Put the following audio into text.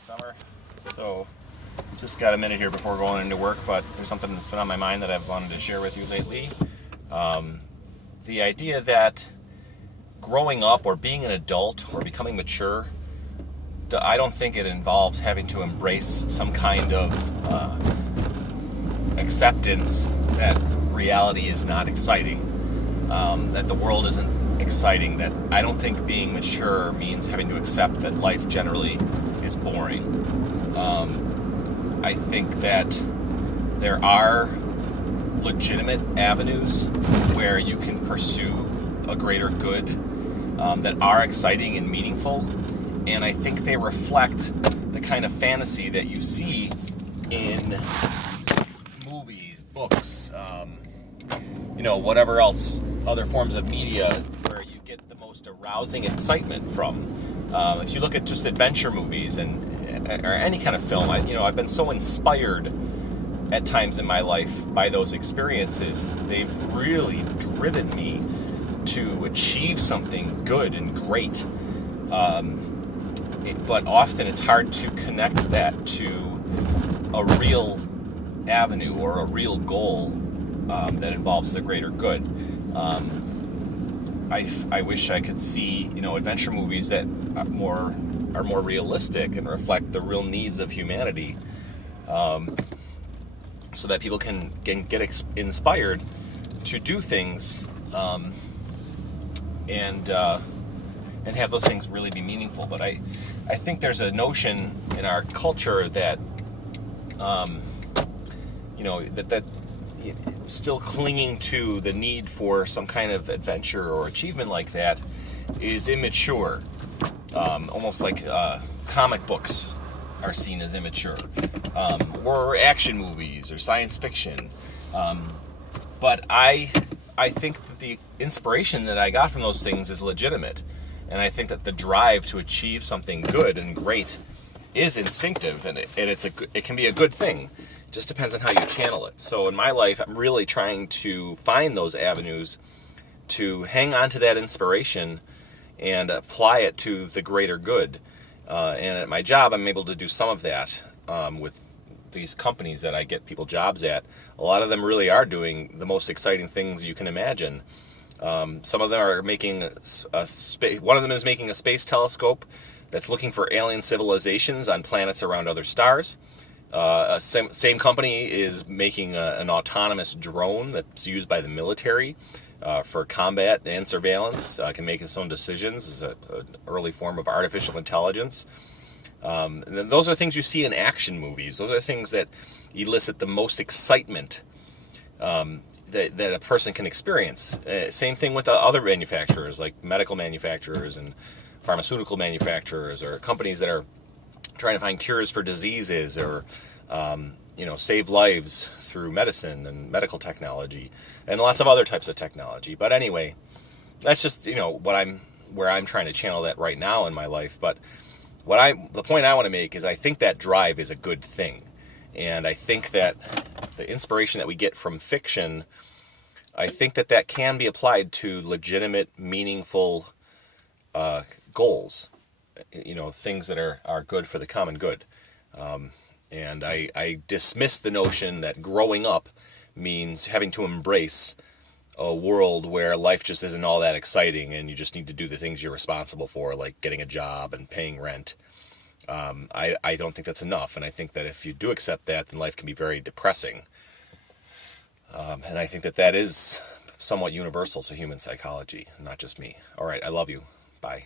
Summer. So, just got a minute here before going into work, but there's something that's been on my mind that I've wanted to share with you lately. The idea that growing up or being an adult or becoming mature, I don't think it involves having to embrace some kind of acceptance that reality is not exciting, that the world isn't exciting, that I don't think being mature means having to accept that life generally is boring. I think that there are legitimate avenues where you can pursue a greater good that are exciting and meaningful, and I think they reflect the kind of fantasy that you see in movies, books, whatever else, other forms of media where you get the most arousing excitement from. If you look at just adventure movies or any kind of film, I've been so inspired at times in my life by those experiences. They've really driven me to achieve something good and great. But often it's hard to connect that to a real avenue or a real goal that involves the greater good. I wish I could see, adventure movies that are more realistic and reflect the real needs of humanity, so that people can get inspired to do things and have those things really be meaningful. But I think there's a notion in our culture that that still clinging to the need for some kind of adventure or achievement like that is immature. Almost like comic books are seen as immature, or action movies or science fiction. But I think that the inspiration that I got from those things is legitimate, and I think that the drive to achieve something good and great is instinctive, and it can be a good thing. It just depends on how you channel it. So in my life, I'm really trying to find those avenues to hang on to that inspiration and apply it to the greater good. And at my job, I'm able to do some of that with these companies that I get people jobs at. A lot of them really are doing the most exciting things you can imagine. Some of them are making one of them is making a space telescope that's looking for alien civilizations on planets around other stars. Same company is making an autonomous drone that's used by the military for combat and surveillance, can make its own decisions. It's an early form of artificial intelligence. And those are things you see in action movies. Those are things that elicit the most excitement that a person can experience. Same thing with the other manufacturers, like medical manufacturers and pharmaceutical manufacturers, or companies that are trying to find cures for diseases, or save lives through medicine and medical technology and lots of other types of technology. But anyway, that's just where I'm trying to channel that right now in my life. But the point I want to make is I think that drive is a good thing, and I think that the inspiration that we get from fiction, I think that can be applied to legitimate, meaningful goals. Things that are good for the common good. And I dismiss the notion that growing up means having to embrace a world where life just isn't all that exciting and you just need to do the things you're responsible for, like getting a job and paying rent. I don't think that's enough, and I think that if you do accept that, then life can be very depressing. And I think that is somewhat universal to human psychology, not just me. All right, I love you. Bye.